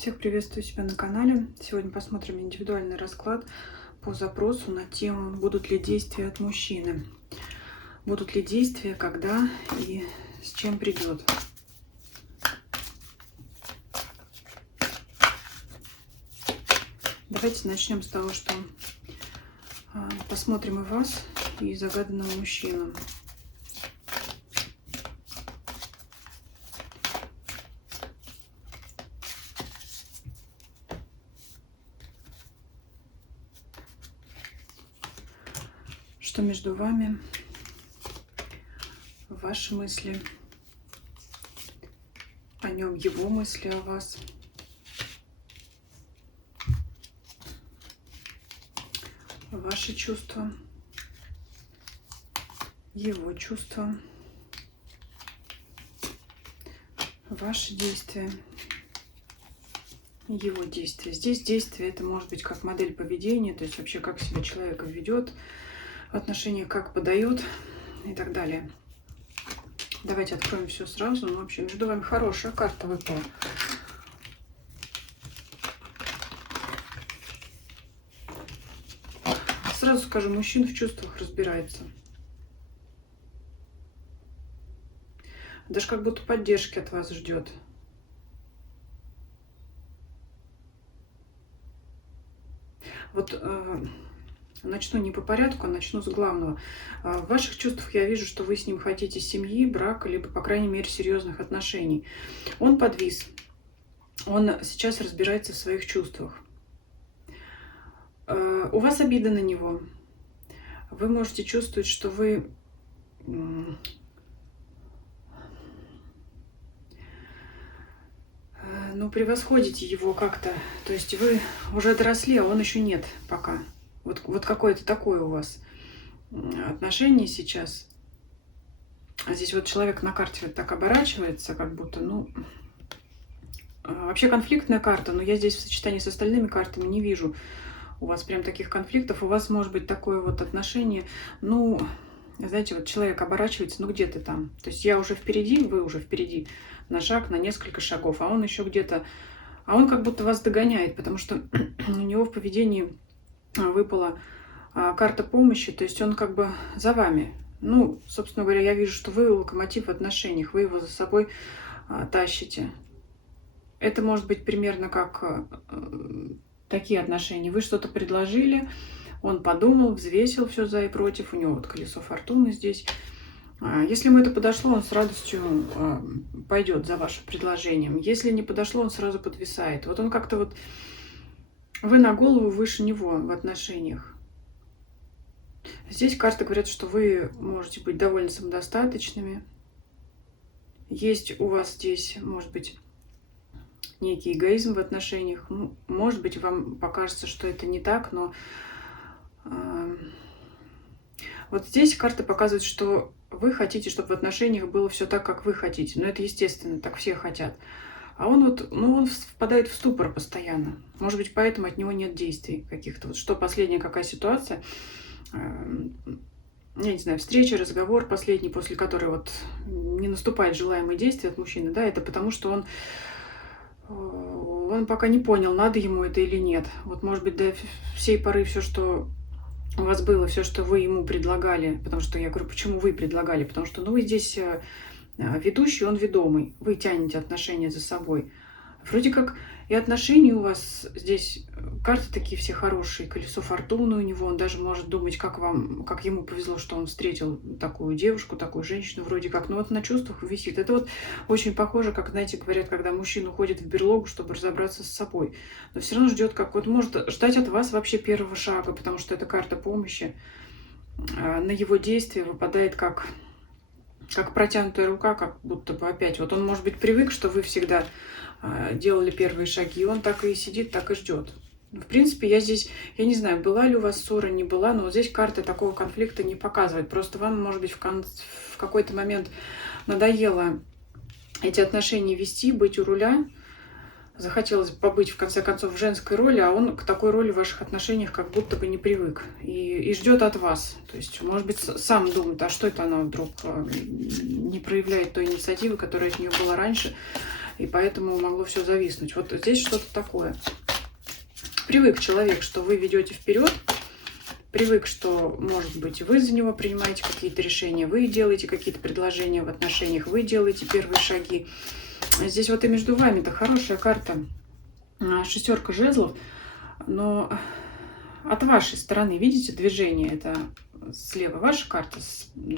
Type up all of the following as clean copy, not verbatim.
Всех приветствую себя на канале. Сегодня посмотрим индивидуальный расклад по запросу на тему «Будут ли действия от мужчины?». Будут ли действия, когда и с чем придет. Давайте начнем с того, что посмотрим и вас, и загаданного мужчину. Что между вами, ваши мысли о нем, его мысли о вас. Ваши чувства, его чувства, ваши действия, его действия. Здесь действие это может быть как модель поведения, то есть вообще как себя человек ведет в отношениях, как подает и так далее. Давайте откроем все сразу. Ну, в общем, между вами хорошая карта выпала. Сразу скажу, мужчина в чувствах разбирается. Даже как будто поддержки от вас ждет. Вот начну не по порядку, а начну с главного. В ваших чувствах я вижу, что вы с ним хотите семьи, брака, либо, по крайней мере, серьезных отношений. Он подвис. Он сейчас разбирается в своих чувствах. У вас обида на него. Вы можете чувствовать, что вы превосходите его как-то. То есть вы уже доросли, а он еще нет пока. Вот какое-то такое у вас отношение сейчас. А здесь вот человек на карте вот так оборачивается, как будто, вообще конфликтная карта, но я здесь в сочетании с остальными картами не вижу у вас прям таких конфликтов. У вас может быть такое вот отношение, знаете, вот человек оборачивается, где ты там? То есть я уже впереди, вы уже впереди на шаг, на несколько шагов, а он еще где-то, а он как будто вас догоняет, потому что у него в поведении выпала карта помощи, то есть он как бы за вами. Собственно говоря, я вижу, что вы локомотив в отношениях, вы его за собой тащите. Это может быть примерно как такие отношения. Вы что-то предложили, он подумал, взвесил все за и против, у него вот колесо фортуны здесь. Если ему это подошло, он с радостью пойдет за вашим предложением. Если не подошло, он сразу подвисает. Вот он как-то вот, вы на голову выше него в отношениях. Здесь карты говорят, что вы можете быть довольно самодостаточными. Есть у вас здесь, может быть, некий эгоизм в отношениях. Может быть, вам покажется, что это не так, но вот здесь карты показывают, что вы хотите, чтобы в отношениях было все так, как вы хотите. Но это естественно, так все хотят. А он он впадает в ступор постоянно. Может быть, поэтому от него нет действий каких-то. Вот что последняя какая ситуация? Я не знаю, встреча, разговор последний, после которой вот не наступает желаемые действия от мужчины, да, это потому что он пока не понял, надо ему это или нет. Вот, может быть, до всей поры все, что у вас было, все, что вы ему предлагали, потому что я говорю, почему вы предлагали, потому что, вы здесь ведущий, он ведомый, вы тянете отношения за собой. Вроде как и отношения у вас здесь, карты такие все хорошие, колесо фортуны у него, он даже может думать, как ему повезло, что он встретил такую девушку, такую женщину, вроде как, вот на чувствах висит. Это вот очень похоже, как, знаете, говорят, когда мужчина уходит в берлогу, чтобы разобраться с собой, но все равно ждет, как вот может ждать от вас вообще первого шага, потому что это карта помощи, на его действие выпадает как протянутая рука, как будто бы опять. Вот он, может быть, привык, что вы всегда делали первые шаги, и он так и сидит, так и ждет. В принципе, я не знаю, была ли у вас ссора, не была, но вот здесь карта такого конфликта не показывает. Просто вам, может быть, в какой-то момент надоело эти отношения вести, быть у руля. Захотелось побыть, в конце концов, в женской роли, а он к такой роли в ваших отношениях как будто бы не привык. И ждет от вас. То есть, может быть, сам думает, а что это она вдруг не проявляет той инициативы, которая от нее была раньше. и поэтому могло все зависнуть. Вот здесь что-то такое. Привык человек, что вы ведете вперед, привык, что, может быть, вы за него принимаете какие-то решения, вы делаете какие-то предложения в отношениях, вы делаете первые шаги. Здесь вот и между вами-то хорошая карта, 6 жезлов, но от вашей стороны, видите, движение, это слева ваша карта,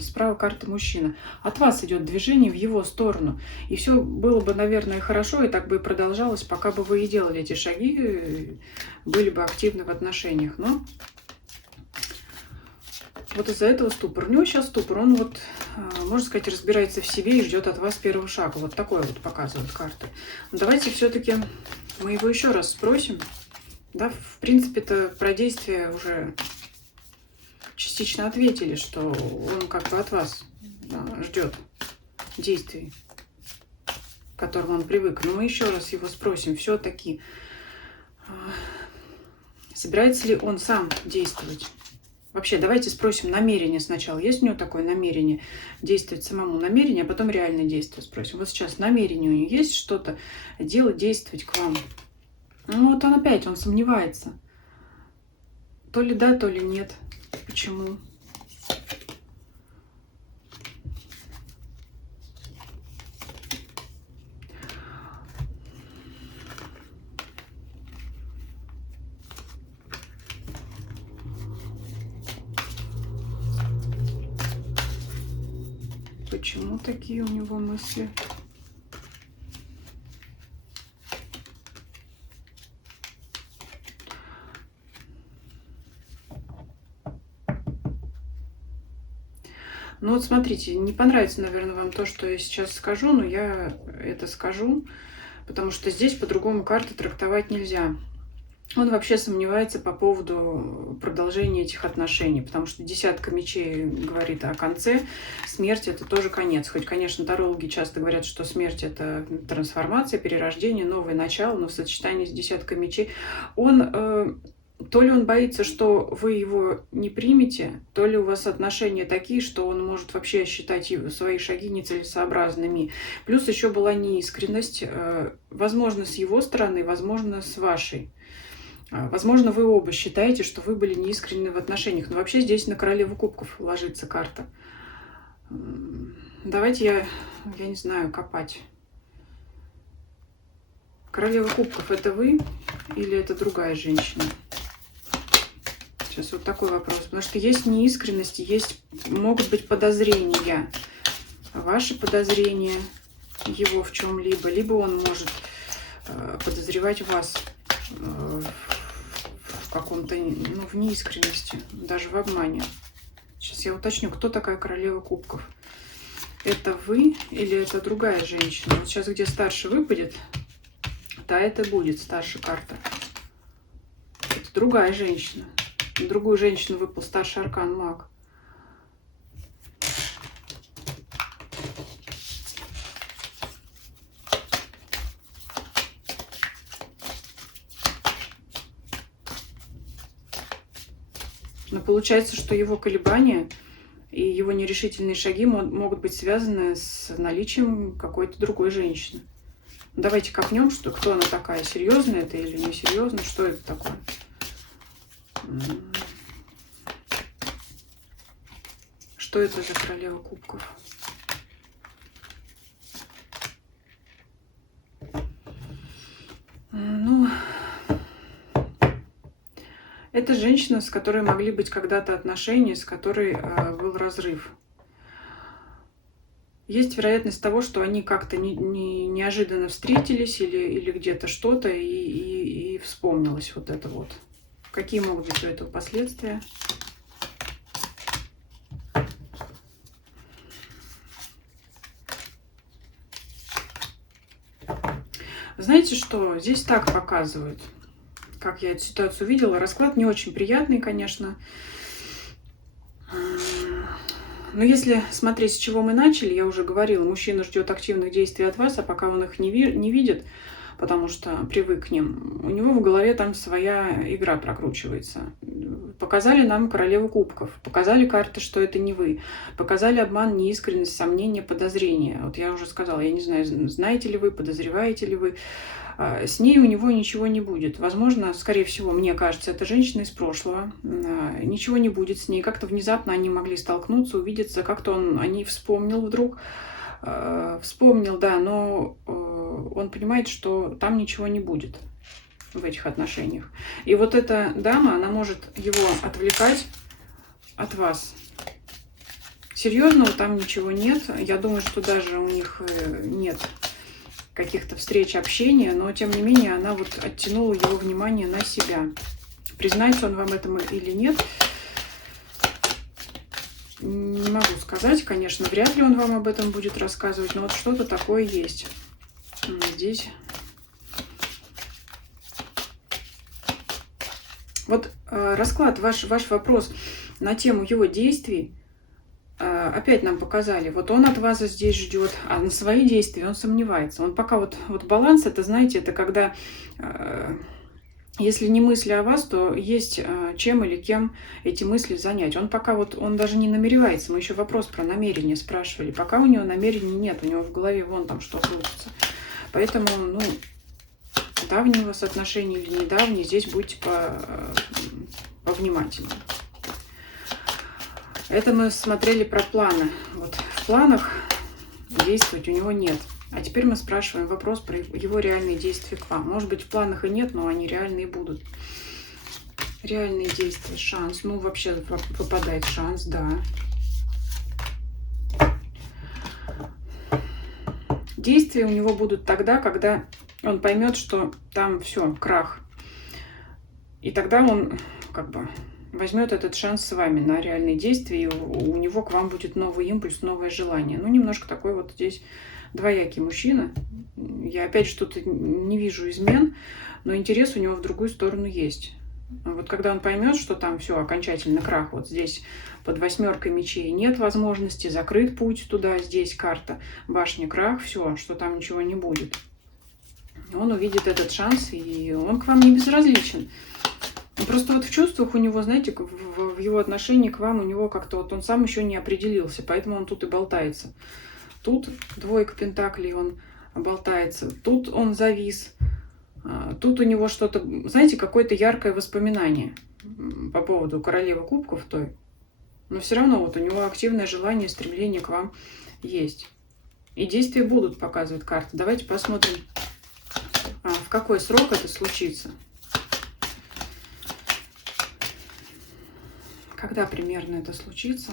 справа карта мужчина. От вас идет движение в его сторону. И все было бы, наверное, хорошо, и так бы и продолжалось, пока бы вы и делали эти шаги, были бы активны в отношениях. Но вот из-за этого ступор. У него сейчас ступор. Он вот, можно сказать, разбирается в себе и ждет от вас первого шага. Вот такое вот показывают карты. Но давайте все-таки мы его еще раз спросим. Да, в принципе-то про действие уже частично ответили, что он как бы от вас ждет действий, к которым он привык. Но мы еще раз его спросим, все-таки собирается ли он сам действовать? Вообще, давайте спросим намерение сначала. Есть у него такое намерение действовать самому? Намерение, а потом реальное действие спросим. Вот сейчас намерение у него есть что-то делать, действовать к вам? Ну вот он опять, он сомневается. То ли да, то ли нет. Почему? Почему такие у него мысли? Ну вот смотрите, не понравится, наверное, вам то, что я сейчас скажу, но я это скажу, потому что здесь по-другому карты трактовать нельзя. Он вообще сомневается по поводу продолжения этих отношений, потому что 10 мечей говорит о конце, смерть это тоже конец. Хоть, конечно, тарологи часто говорят, что смерть это трансформация, перерождение, новое начало, но в сочетании с 10 мечей он... То ли он боится, что вы его не примете, то ли у вас отношения такие, что он может вообще считать свои шаги нецелесообразными. Плюс еще была неискренность, возможно, с его стороны, возможно, с вашей. Возможно, вы оба считаете, что вы были неискренны в отношениях. Но вообще здесь на королеву кубков ложится карта. Давайте я не знаю, копать. Королева кубков это вы или это другая женщина? Сейчас вот такой вопрос. Потому что есть неискренность, могут быть подозрения. Ваши подозрения его в чем-либо, либо он может подозревать вас в каком-то, ну, в неискренности, даже в обмане. Сейчас я уточню, кто такая королева кубков. Это вы или это другая женщина? Вот сейчас где старше выпадет, да, это будет старшая карта. Это другая женщина. Другую женщину выпал старший аркан маг. Но получается, что его колебания и его нерешительные шаги могут быть связаны с наличием какой-то другой женщины. Давайте копнем, что кто она такая, серьезная это или несерьезная, что это такое. Что это за королева кубков? Ну, это женщина, с которой могли быть когда-то отношения, с которой был разрыв. Есть вероятность того, что они как-то неожиданно встретились или где-то что-то и вспомнилось вот это вот. Какие могут быть у этого последствия? Знаете что? Здесь так показывают, как я эту ситуацию видела. Расклад не очень приятный, конечно. Но если смотреть, с чего мы начали, я уже говорила, мужчина ждет активных действий от вас, а пока он их не видит, потому что привык к ним. У него в голове там своя игра прокручивается. Показали нам королеву кубков, показали карты, что это не вы, показали обман, неискренность, сомнения, подозрения. Вот я уже сказала, я не знаю, знаете ли вы, подозреваете ли вы. С ней у него ничего не будет. Возможно, скорее всего, мне кажется, это женщина из прошлого. Ничего не будет с ней. Как-то внезапно они могли столкнуться, увидеться. Как-то он о ней вспомнил вдруг. Вспомнил, да, но он понимает, что там ничего не будет в этих отношениях. И вот эта дама, она может его отвлекать от вас. Серьезного там ничего нет. Я думаю, что даже у них нет каких-то встреч, общения, но тем не менее она вот оттянула его внимание на себя. Признается он вам этом или нет, не могу сказать, конечно, вряд ли он вам об этом будет рассказывать, но вот что-то такое есть здесь. Вот расклад, ваш вопрос на тему его действий, опять нам показали, вот он от вас здесь ждет, а на свои действия он сомневается. Он пока вот баланс, это, знаете, это когда, если не мысли о вас, то есть чем или кем эти мысли занять. Он пока вот, он даже не намеревается. Мы еще вопрос про намерение спрашивали. Пока у него намерений нет, у него в голове вон там что крутится. Поэтому, ну, давние у вас отношения или недавние, здесь будьте повнимательнее. Это мы смотрели про планы. Вот в планах действовать у него нет. А теперь мы спрашиваем вопрос про его реальные действия к вам. Может быть, в планах и нет, но они реальные будут. Реальные действия, шанс. Ну, вообще выпадает шанс, да. Действия у него будут тогда, когда он поймет, что там все, крах. И тогда он как бы возьмет этот шанс с вами на реальные действия, и у него к вам будет новый импульс, новое желание. Ну, немножко такой вот здесь двоякий мужчина. Я опять что-то не вижу измен, но интерес у него в другую сторону есть. Вот когда он поймет, что там все, окончательно крах, вот здесь под 8 мечей нет возможности, закрыт путь туда, здесь карта, башня, крах, все, что там ничего не будет. Он увидит этот шанс, и он к вам не безразличен. Просто вот в чувствах у него, знаете, в его отношении к вам, у него как-то вот он сам еще не определился, поэтому он тут и болтается. Тут двойка пентаклей, он болтается, тут он завис, тут у него что-то, знаете, какое-то яркое воспоминание по поводу королевы кубков той. Но все равно вот у него активное желание, стремление к вам есть. И действия будут, показывает карта. Давайте посмотрим, в какой срок это случится. Когда примерно это случится?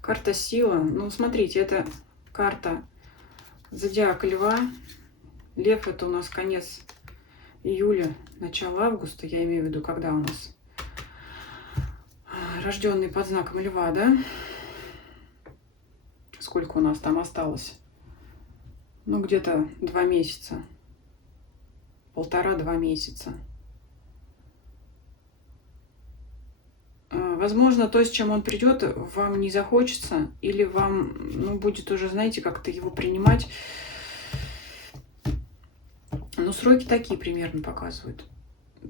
Карта сила. Ну, смотрите, это карта зодиака Льва. Лев — это у нас конец июля, начало августа. Я имею в виду, когда у нас рожденный под знаком Льва, да? Сколько у нас там осталось? Ну, где-то 2 месяца. 1,5-2 месяца. Возможно, то, с чем он придет, вам не захочется, или вам, ну, будет уже, знаете, как-то его принимать. Но сроки такие примерно показывают.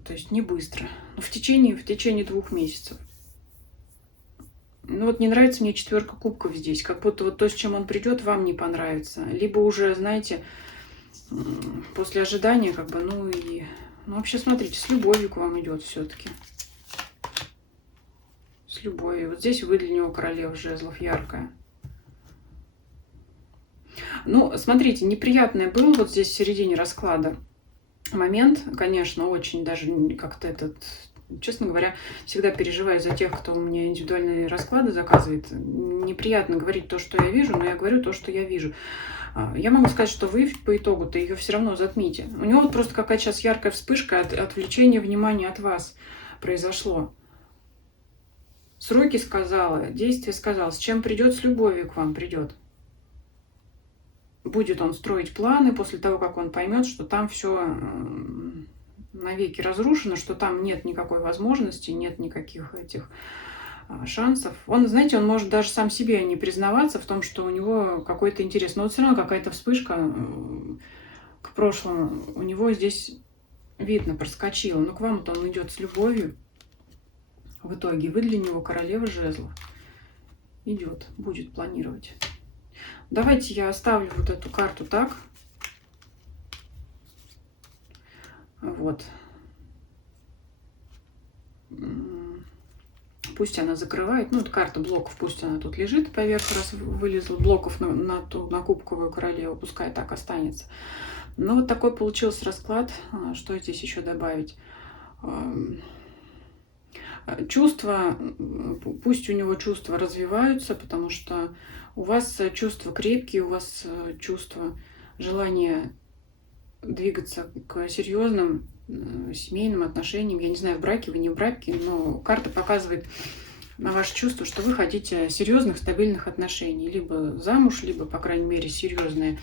То есть не быстро. Но в течение 2 месяцев. Ну вот не нравится мне 4 кубков здесь. Как будто вот то, с чем он придет, вам не понравится. Либо уже, знаете, после ожидания, как бы, ну и... Ну вообще, смотрите, с любовью к вам идет все-таки. С любовью. Вот здесь вы для него королева жезлов, яркая. Ну, смотрите, неприятный был вот здесь в середине расклада момент, конечно, очень даже как-то этот... Честно говоря, всегда переживаю за тех, кто у меня индивидуальные расклады заказывает. Неприятно говорить то, что я вижу, но я говорю то, что я вижу. Я могу сказать, что вы по итогу-то ее все равно затмите. У него вот просто какая-то сейчас яркая вспышка отвлечения внимания от вас произошло. Сроки сказала, действия сказала. С чем придет, с любовью к вам придет. Будет он строить планы после того, как он поймет, что там все навеки разрушено, что там нет никакой возможности, нет никаких этих шансов. Он, знаете, он может даже сам себе не признаваться в том, что у него какой-то интерес. Но вот все равно какая-то вспышка к прошлому у него здесь видно, проскочила. Но к вам-то он идет с любовью. В итоге вы для него королева жезлов. Идет, будет планировать. Давайте я оставлю вот эту карту так. Вот. Пусть она закрывает. Ну, это карта блоков, пусть она тут лежит поверх, раз вылезла блоков на кубковую королеву. Пускай так останется. Ну, вот такой получился расклад. Что здесь еще добавить? Чувства, пусть у него чувства развиваются, потому что у вас чувства крепкие, у вас чувства, желание двигаться к серьезным семейным отношениям. Я не знаю, в браке вы, не в браке, но карта показывает на ваше чувство, что вы хотите серьезных, стабильных отношений. Либо замуж, либо, по крайней мере, серьезные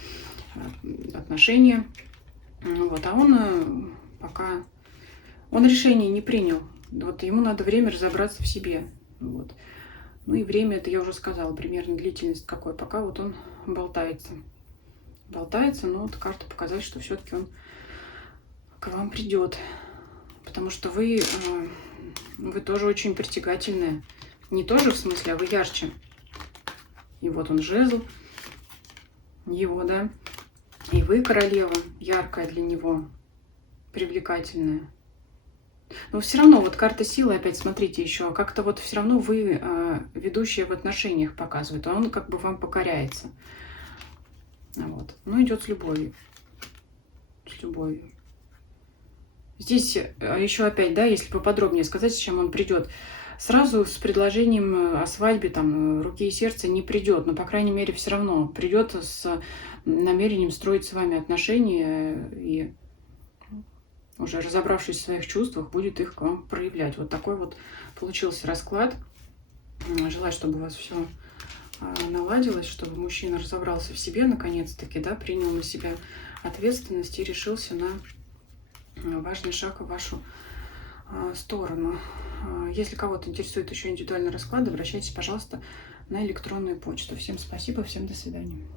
отношения. Вот. А он пока... Он решение не принял. Вот ему надо время разобраться в себе. Вот. Ну и время, это я уже сказала, примерно длительность какой. Пока вот он болтается. Болтается, но вот карта показывает, что все-таки он к вам придет. Потому что вы тоже очень притягательная. Не тоже в смысле, а вы ярче. И вот он жезл. Его, да. И вы королева, яркая для него, привлекательная. Но все равно, вот карта силы, опять смотрите еще, как-то вот все равно вы ведущая в отношениях показывает, а он как бы вам покоряется. Вот. Ну, идет с любовью. С любовью. Здесь еще опять, да, если поподробнее сказать, с чем он придет. Сразу с предложением о свадьбе, там, руки и сердца не придет, но, по крайней мере, все равно придет с намерением строить с вами отношения и уже разобравшись в своих чувствах, будет их к вам проявлять. Вот такой вот получился расклад. Желаю, чтобы у вас все наладилось, чтобы мужчина разобрался в себе наконец-таки, да, принял на себя ответственность и решился на важный шаг в вашу сторону. Если кого-то интересует еще индивидуальный расклад, обращайтесь, пожалуйста, на электронную почту. Всем спасибо, всем до свидания.